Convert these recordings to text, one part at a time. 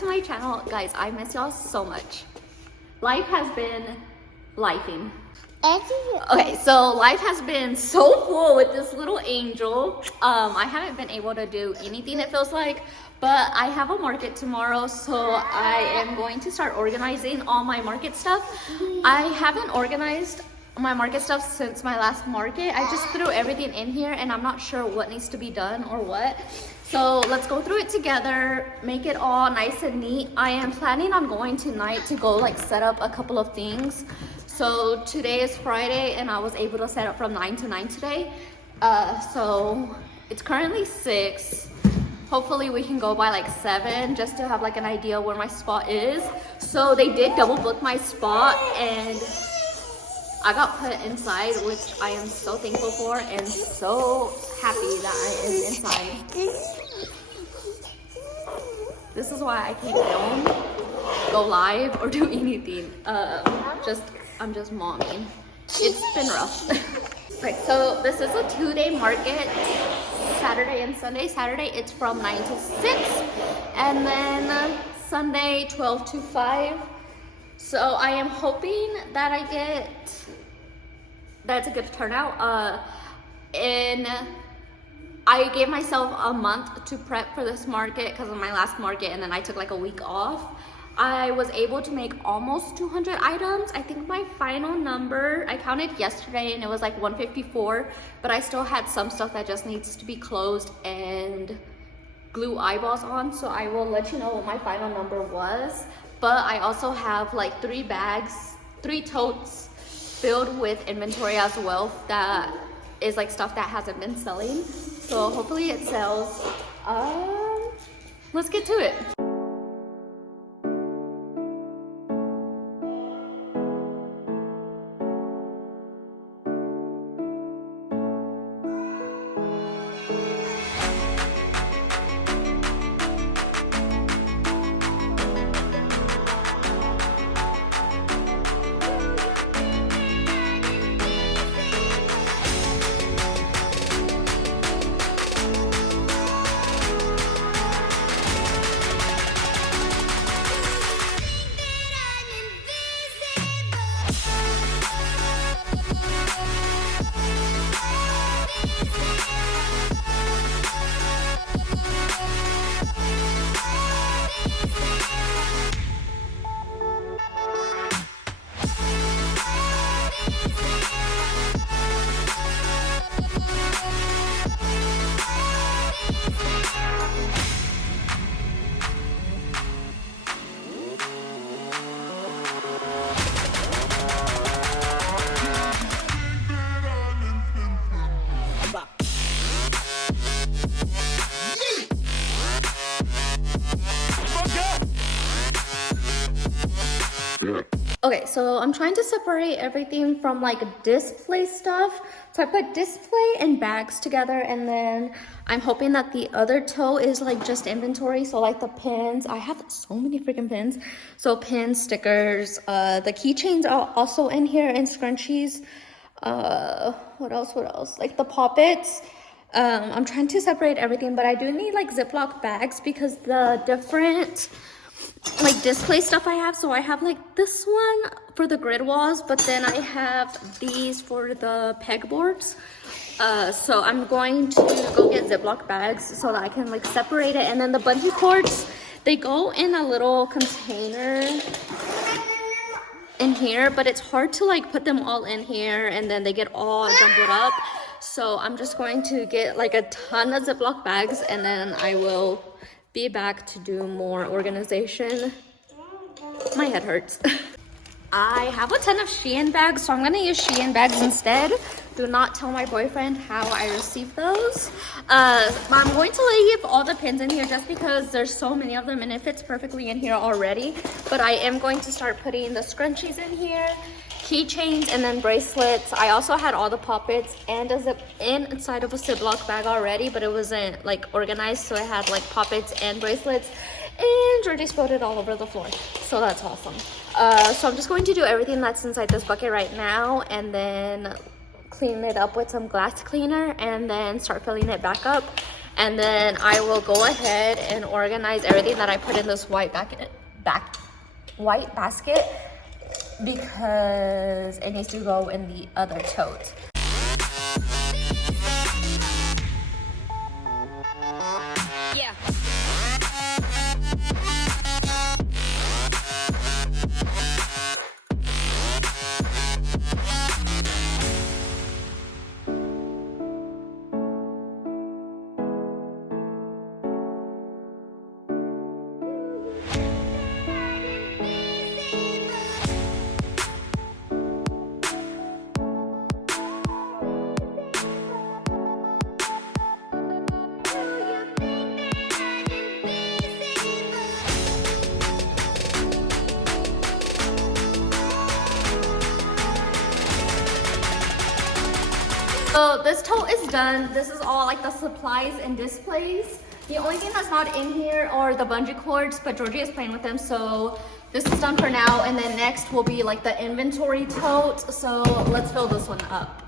to my channel. Guys, I miss y'all so much. Life has been lifing. Okay, so life has been so full with this little angel. I haven't been able to do anything, it feels like, but I have a market tomorrow, so I am going to start organizing all my market stuff. I haven't organized my market stuff since my last market. I just threw everything in here and I'm not sure what needs to be done or what. So let's go through it together, make it all nice and neat. I am planning on going tonight to go like set up a couple of things. So today is Friday and I was able to set up from 9 to 9 today. So it's currently 6. Hopefully we can go by like 7 just to have like an idea where my spot is. So they did double book my spot and I got put inside, which I am so thankful for and so happy that I am inside. This is why I can't film, go live, or do anything. I'm just momming. It's been rough. Right, so this is a 2-day market, Saturday and Sunday. Saturday it's from 9 to 6, and then Sunday 12 to 5. So I am hoping that that's a good turnout. And I gave myself a month to prep for this market because of my last market, and then I took like a week off. I was able to make almost 200 items. I think my final number, I counted yesterday and it was like 154, but I still had some stuff that just needs to be closed and glue eyeballs on. So I will let you know what my final number was. But I also have like 3 bags, 3 totes filled with inventory as well that is like stuff that hasn't been selling. So hopefully it sells. Let's get to it. Okay, so I'm trying to separate everything from like display stuff. So I put display and bags together, and then I'm hoping that the other toe is like just inventory. So like the pins, I have so many freaking pins. So pins, stickers, the keychains are also in here, and scrunchies. What else? Like the poppets. I'm trying to separate everything, but I do need like Ziploc bags because the different like display stuff I have. So I have like this one for the grid walls, but then I have these for the pegboards. So I'm going to go get Ziploc bags so that I can like separate it. And then the bungee cords, they go in a little container in here, but it's hard to like put them all in here and then they get all jumbled up. So I'm just going to get like a ton of Ziploc bags, and then I will be back to do more organization. My head hurts. I have a ton of Shein bags, so I'm gonna use Shein bags instead. Do not tell my boyfriend how I received those. I'm going to leave all the pins in here just because there's so many of them and it fits perfectly in here already. But I am going to start putting the scrunchies in here, keychains, and then bracelets. I also had all the poppets and a zip inside of a Ziploc bag already, but it wasn't like organized, so I had like poppets and bracelets. And Jordy spilled it all over the floor, so that's awesome. So I'm just going to do everything that's inside this bucket right now, and then clean it up with some glass cleaner, and then start filling it back up. And then I will go ahead and organize everything that I put in this white basket because it needs to go in the other tote. Yeah. So this tote is done. This is all like the supplies and displays. The only thing that's not in here are the bungee cords, but Georgie is playing with them. So this is done for now. And then next will be like the inventory tote. So let's fill this one up.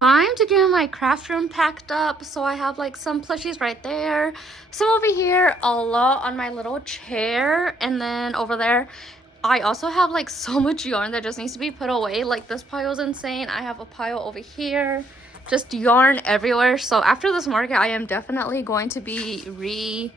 Time to get my craft room packed up. So I have like some plushies right there, some over here, a lot on my little chair, and then over there I also have like so much yarn that just needs to be put away. Like this pile is insane. I have a pile over here, just yarn everywhere. So after this market, I am definitely going to be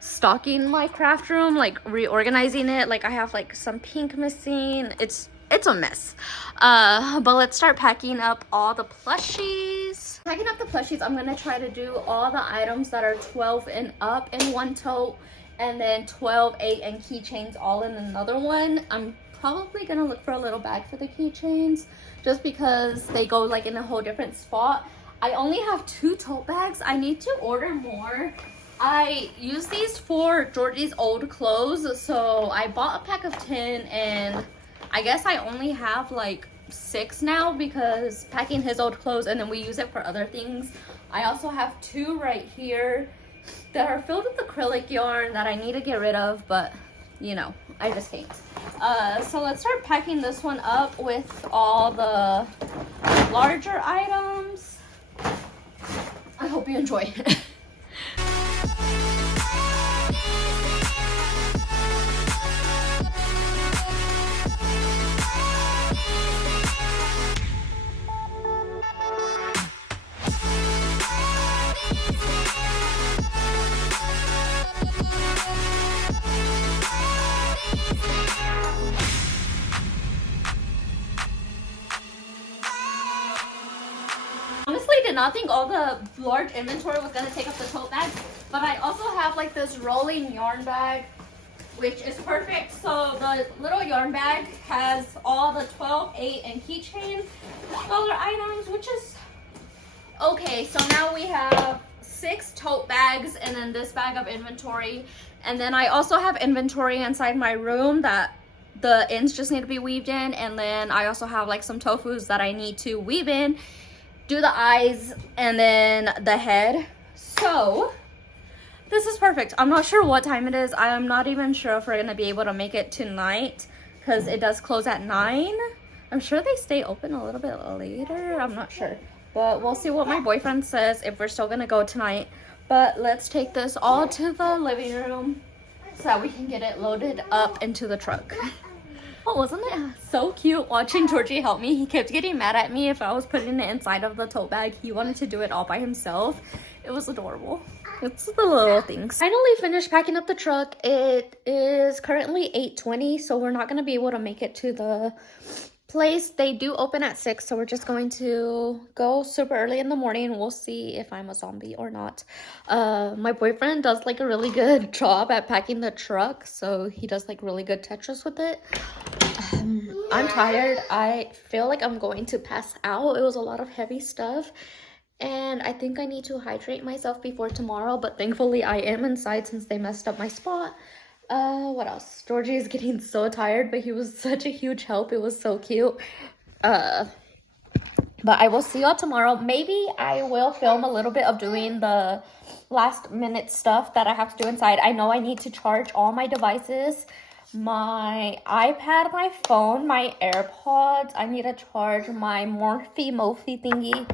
restocking my craft room, like reorganizing it. Like I have like some pink missing. It's a mess. But let's start packing up all the plushies. Packing up the plushies, I'm gonna try to do all the items that are 12 and up in one tote, and then 12, 8, and keychains all in another one. I'm probably gonna look for a little bag for the keychains just because they go like in a whole different spot. I only have 2 tote bags. I need to order more. I use these for Georgie's old clothes, so I bought a pack of 10, and I guess I only have like 6 now because packing his old clothes, and then we use it for other things. I also have 2 right here that are filled with acrylic yarn that I need to get rid of, but you know, I just can't. So let's start packing this one up with all the larger items. I hope you enjoy it. Did not think all the large inventory was going to take up the tote bags, but I also have like this rolling yarn bag, which is perfect. So the little yarn bag has all the 12, 8, and keychain color items, which is okay. So now we have 6 tote bags and then this bag of inventory, and then I also have inventory inside my room that the ends just need to be weaved in, and then I also have like some tofus that I need to weave in, do the eyes, and then the head. So this is perfect. I'm not sure what time it is. I am not even sure if we're gonna be able to make it tonight because it does close at 9. I'm sure they stay open a little bit later. I'm not sure, but we'll see what my boyfriend says if we're still gonna go tonight. But let's take this all to the living room so that we can get it loaded up into the truck. Oh, wasn't it so cute watching Georgie help me? He kept getting mad at me if I was putting it inside of the tote bag. He wanted to do it all by himself. It was adorable. It's the little things. Finally finished packing up the truck. It is currently 8:20, so we're not going to be able to make it to the place. They do open at 6, so we're just going to go super early in the morning. We'll see if I'm a zombie or not. My boyfriend does like a really good job at packing the truck, so he does like really good Tetris with it. I'm tired. I feel like I'm going to pass out. It was a lot of heavy stuff, and I think I need to hydrate myself before tomorrow, but thankfully I am inside since they messed up my spot. What else? Georgie is getting so tired, but he was such a huge help. It was so cute. But I will see y'all tomorrow. Maybe I will film a little bit of doing the last minute stuff that I have to do inside. I know I need to charge all my devices, my iPad, my phone, my AirPods. I need to charge my Morphe thingy.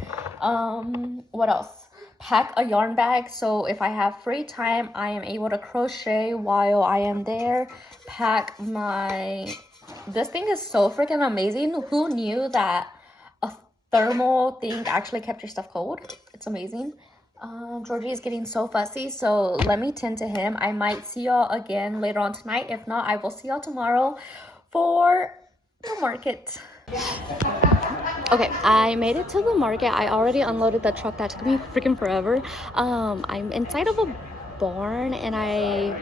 What else? Pack a yarn bag so if I have free time, I am able to crochet while I am there. Pack my... This thing is so freaking amazing. Who knew that a thermal thing actually kept your stuff cold? It's amazing. Georgie is getting so fussy, so let me tend to him. I might see y'all again later on tonight. If not, I will see y'all tomorrow for the market. Okay, I made it to the market. I already unloaded the truck. That took me freaking forever. I'm inside of a barn, and I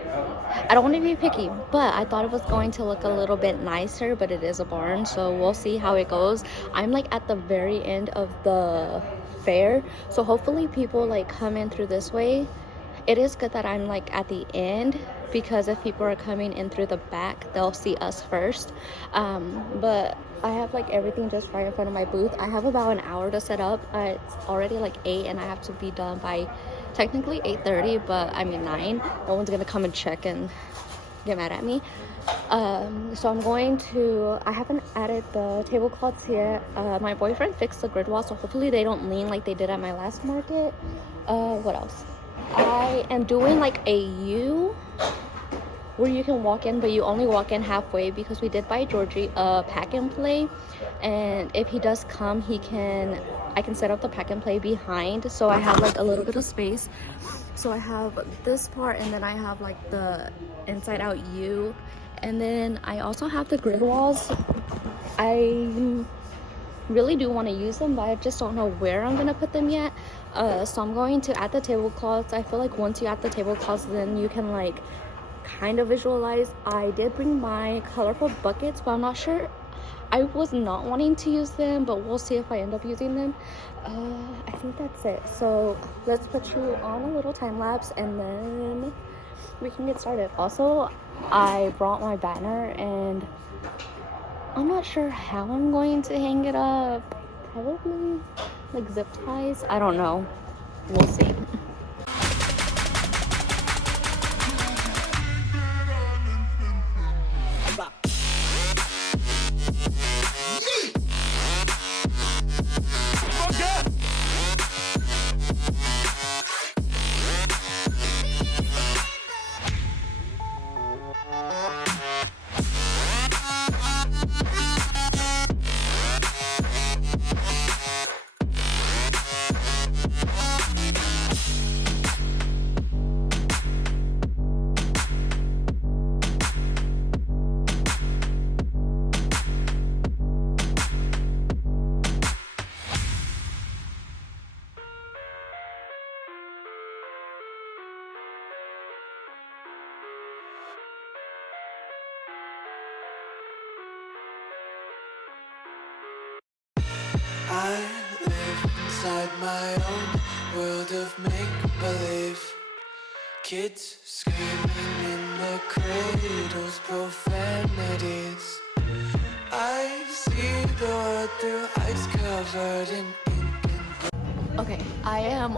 don't want to be picky, but I thought it was going to look a little bit nicer, but it is a barn, so we'll see how it goes. I'm like at the very end of the fair, so hopefully people like come in through this way. It is good that I'm like at the end, because if people are coming in through the back, they'll see us first. But I have like everything just right in front of my booth. I have about an hour to set up. It's already like 8 and I have to be done by technically 8:30, but I mean 9. No one's gonna come and check and get mad at me. So I'm going to, I haven't added the tablecloths yet. My boyfriend fixed the grid wall, so hopefully they don't lean like they did at my last market. What else? I am doing like a U where you can walk in, but you only walk in halfway, because we did buy Georgie a pack and play, and if he does come, I can set up the pack and play behind, so I have like a little bit of space. So I have this part, and then I have like the inside out U, and then I also have the grid walls. I really do want to use them, but I just don't know where I'm gonna put them yet. So I'm going to add the tablecloths. I feel like once you add the tablecloths, then you can like kind of visualize. I did bring my colorful buckets, but I'm not sure. I was not wanting to use them, but we'll see if I end up using them. I think that's it. So let's put you on a little time lapse, and then we can get started. Also, I brought my banner, and I'm not sure how I'm going to hang it up. Probably like zip ties. I don't know. We'll see. I live inside my own world of make-believe. Kids screaming in the cradles, profanities. I see the world through ice covered in ink. Okay, I am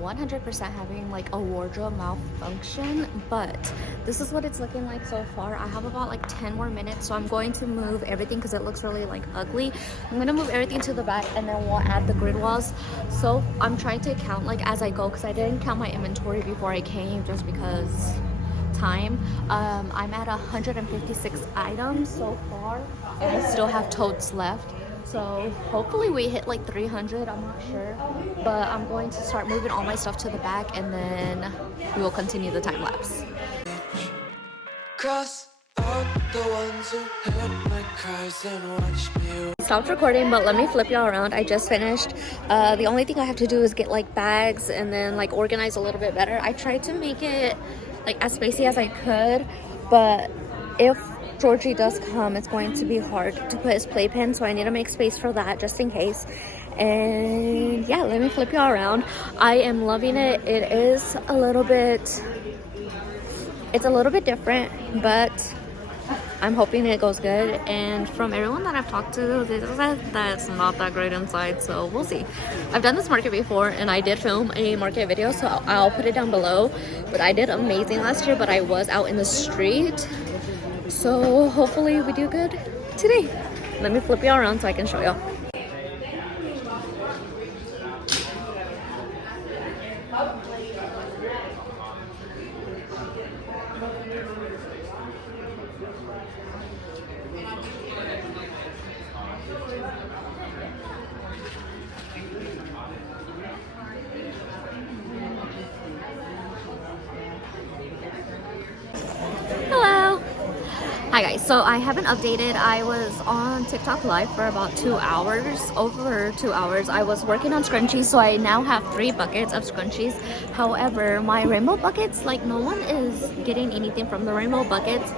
100% having like a wardrobe malfunction, but this is what it's looking like so far. I have about like 10 more minutes, so I'm going to move everything because it looks really like ugly. I'm gonna move everything to the back, and then we'll add the grid walls. So I'm trying to count like as I go, because I didn't count my inventory before I came, just because time. I'm at 156 items so far, and I still have totes left. So hopefully we hit like 300, I'm not sure. But I'm going to start moving all my stuff to the back, and then we will continue the time lapse. Cross out the ones who heard my cries and watched me. Stopped recording, but let me flip y'all around. I just finished. The only thing I have to do is get like bags and then like organize a little bit better. I tried to make it like as spacey as I could, but if Georgie does come, it's going to be hard to put his playpen, so I need to make space for that just in case. And yeah, let me flip y'all around. I am loving it. It is a little bit, it's a little bit different, but I'm hoping it goes good. And from everyone that I've talked to, they said that it's not that great inside, so we'll see. I've done this market before, and I did film a market video, so I'll put it down below. But I did amazing last year, but I was out in the street. So hopefully we do good today. Let me flip y'all around so I can show y'all. Hello. Hi guys, so I haven't updated. I was on TikTok live for about 2 hours, over 2 hours. I was working on scrunchies, so I now have 3 buckets of scrunchies. However, my rainbow buckets, like no one is getting anything from the rainbow buckets.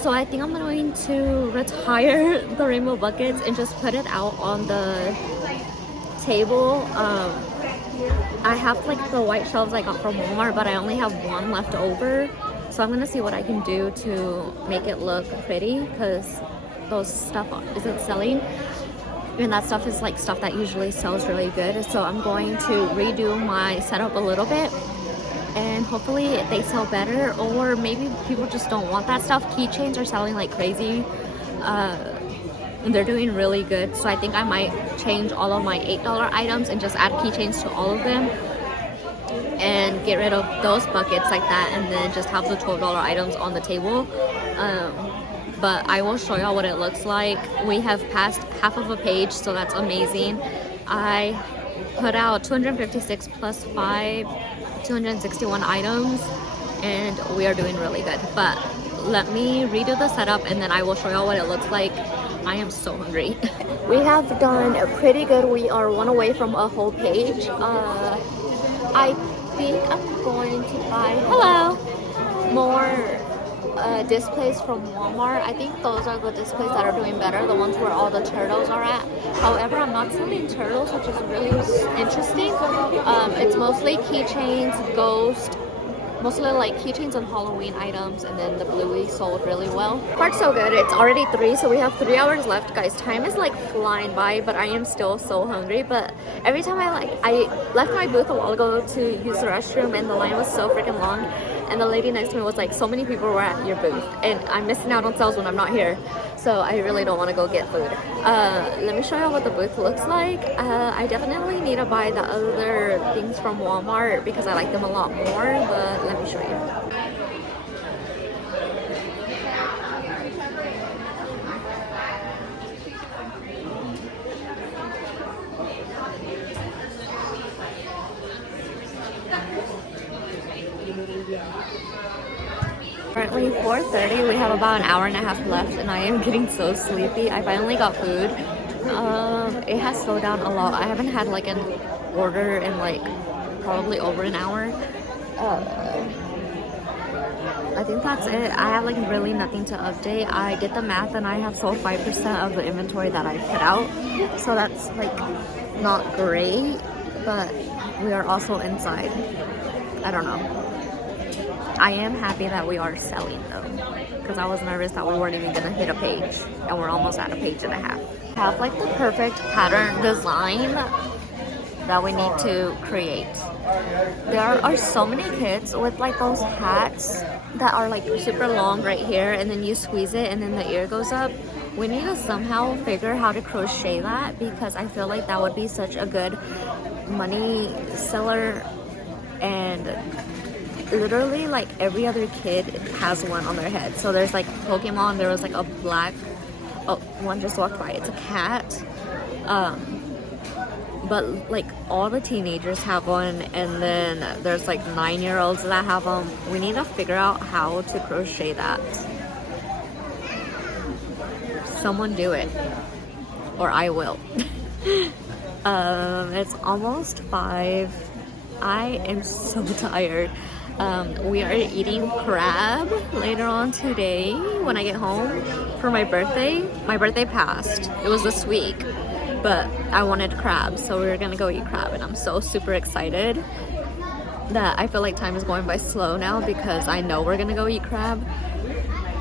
So I think I'm going to retire the rainbow buckets and just put it out on the table. I have like the white shelves I got from Walmart, but I only have 1 left over. So I'm gonna see what I can do to make it look pretty, because those stuff isn't selling, and that stuff is like stuff that usually sells really good. So I'm going to redo my setup a little bit, and hopefully they sell better, or maybe people just don't want that stuff. Keychains are selling like crazy. And they're doing really good, so I think I might change all of my $8 items and just add keychains to all of them and get rid of those buckets like that, and then just have the $12 items on the table. But I will show y'all what it looks like. We have passed half of a page, so that's amazing. I put out 256 plus 5, 261 items, and we are doing really good. But let me redo the setup and then I will show y'all what it looks like. I am so hungry. We have done pretty good. We are 1 away from a whole page. I think I'm going to buy more displays from Walmart. I think those are the displays that are doing better, the ones where all the turtles are at. However, I'm not selling turtles, which is really interesting. It's mostly keychains, ghost, mostly like keychains and Halloween items, and then the bluey sold really well. Far so good. It's already 3, so we have 3 hours left, guys. Time is like flying by, but I am still so hungry. But every time I left my booth a while ago to use the restroom, and the line was so freaking long, and the lady next to me was like, so many people were at your booth, and I'm missing out on sales when I'm not here. So I really don't want to go get food. Let me show you what the booth looks like. I definitely need to buy the other things from Walmart because I like them a lot more, but let me show you. Currently 4:30. We have about an hour and a half left, and I am getting so sleepy. I finally got food. It has slowed down a lot. I haven't had like an order in like probably over an hour. I think that's it. I have like really nothing to update. I did the math and I have sold 5% of the inventory that I put out, so that's like not great, but we are also inside. I don't know. I am happy that we are selling though, because I was nervous that we weren't even gonna hit a page, and we're almost at a page and a half. Have like the perfect pattern design that we need to create. There are so many kids with like those hats that are like super long right here, and then you squeeze it and then the ear goes up. We need to somehow figure how to crochet that, because I feel like that would be such a good money seller. And literally like every other kid has one on their head. So there's like Pokemon, there was like a black, oh, one just walked by, it's a cat. But like all the teenagers have one, and then there's like 9-year-olds that have them. We need to figure out how to crochet that. Someone do it, or I will. It's almost 5. I am so tired. We are eating crab later on today when I get home for my birthday. My birthday passed. It was this week, but I wanted crab, so we were gonna go eat crab, and I'm so super excited that I feel like time is going by slow now because I know we're gonna go eat crab.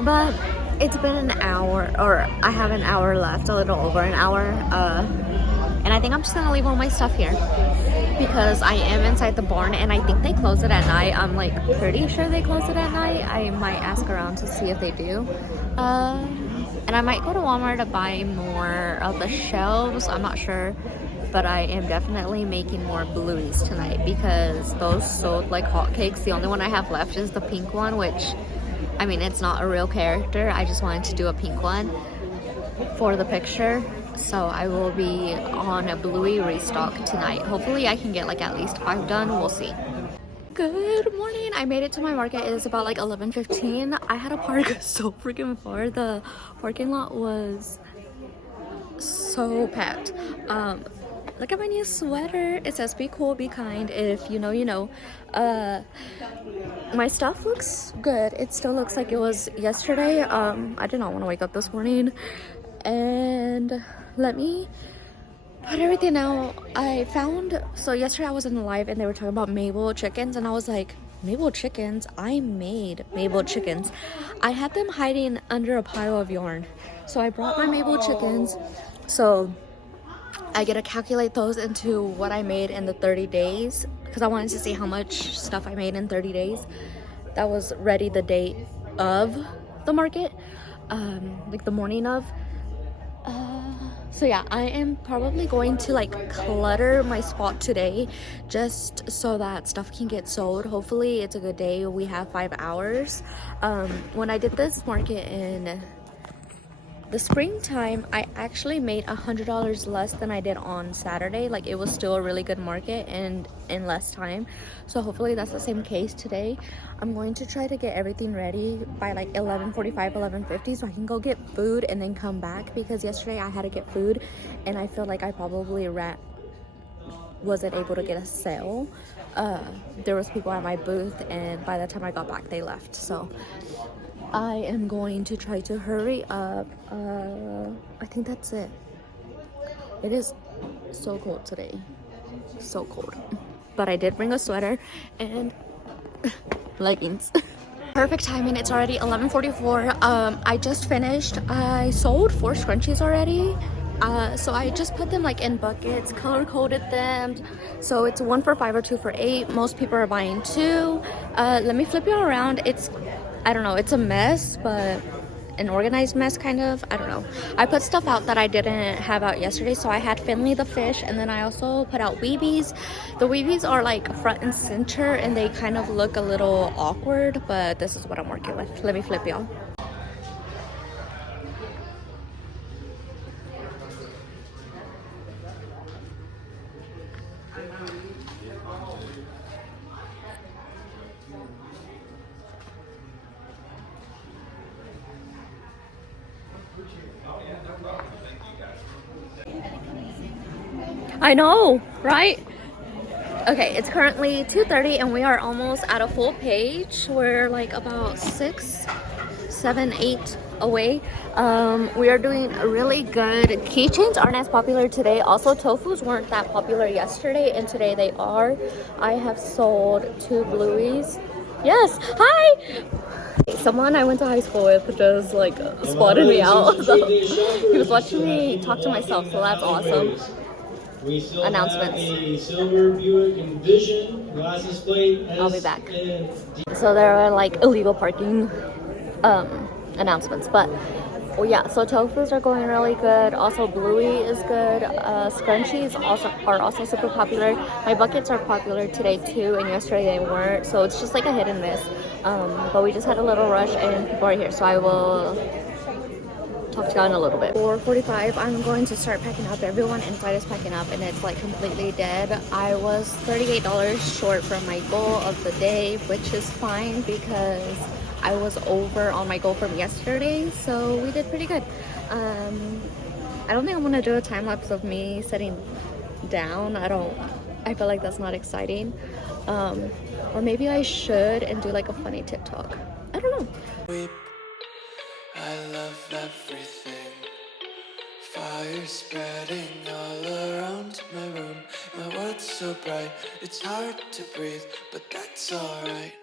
But it's been an hour, or I have an hour left, a little over an hour. And I think I'm just gonna leave all my stuff here because I am inside the barn and I think they close it at night. I'm like pretty sure they close it at night. I might ask around to see if they do. And I might go to Walmart to buy more of the shelves. I'm not sure. But I am definitely making more blueies tonight because those sold like hotcakes. The only one I have left is the pink one, which, I mean, it's not a real character. I just wanted to do a pink one for the picture. So I will be on a bluey restock tonight. Hopefully I can get like at least 5 done. We'll see. Good morning. I made it to my market. It is about like 11:15. I had to park so freaking far. The parking lot was so packed. Look at my new sweater. It says be cool, be kind. If you know, you know. My stuff looks good. It still looks like it was yesterday. I did not want to wake up this morning. And let me put everything out. So yesterday I was in the live and they were talking about Mabel chickens and I was like, Mabel chickens? I made Mabel chickens. I had them hiding under a pile of yarn. So I brought my Mabel chickens. So I get to calculate those into what I made in the 30 days because I wanted to see how much stuff I made in 30 days. That was ready the day of the market, like the morning of. So yeah, I am probably going to like clutter my spot today just so that stuff can get sold. Hopefully it's a good day. We have 5 hours. When I did this market in the springtime, I actually made $100 less than I did on Saturday. Like it was still a really good market and in less time. So hopefully that's the same case today. I'm going to try to get everything ready by like 11:45, 11:50 so I can go get food and then come back because yesterday I had to get food and I feel like I probably wasn't able to get a sale. There was people at my booth and by the time I got back they left. So I am going to try to hurry up. I think that's it. It is so cold today. So cold. But I did bring a sweater and leggings. Perfect timing. It's already 11:44. I just finished. I sold 4 scrunchies already. So I just put them like in buckets, color coded them. So it's 1 for 5 or 2 for 8. Most people are buying 2. Let me flip you around. I don't know, it's a mess, but an organized mess kind of. I don't know. I put stuff out that I didn't have out yesterday. So I had Finley the fish and then I also put out weebies. The weebies are like front and center and they kind of look a little awkward, but this is what I'm working with. Let me flip y'all. I know, right? Okay, it's currently 2:30 and we are almost at a full page. We're like about 6, 7, 8 away. We are doing really good. Keychains aren't as popular today. Also, tofus weren't that popular yesterday and today they are. I have sold 2 blueies. Yes, hi! Someone I went to high school with just like spotted me out. So he was watching me talk to myself, so that's awesome. We still Announcements. have a silver Buick Envision, license plate. I'll be back. So there are like illegal parking announcements, but well, yeah, so tofus are going really good. Also bluey is good. Scrunchies are also super popular. My buckets are popular today too, and yesterday they weren't, so it's just like a hit and miss. But we just had a little rush and people are here, so I will talk to you in a little bit. 4:45, I'm going to start packing up. Everyone inside is packing up and it's like completely dead. I was $38 short from my goal of the day, which is fine because I was over on my goal from yesterday, so we did pretty good. I don't think I'm gonna do a time lapse of me sitting down. I feel like that's not exciting. Or maybe I should and do like a funny TikTok. I don't know. I love everything. Fire spreading all around my room. My world's so bright, it's hard to breathe, but that's alright.